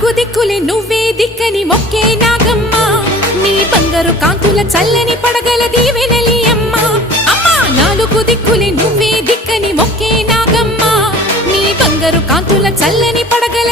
నాలుగు దిక్కులే నువ్వే దిక్కని మొక్కే నాగమ్మ నీ బంగారు కాంతుల చల్లని పడగల దీవెనలి అమ్మ అమ్మా నాలుగు దిక్కులే నువ్వే దిక్కని మొక్కే నాగమ్మ నీ బంగారు కాంతుల చల్లని పడగల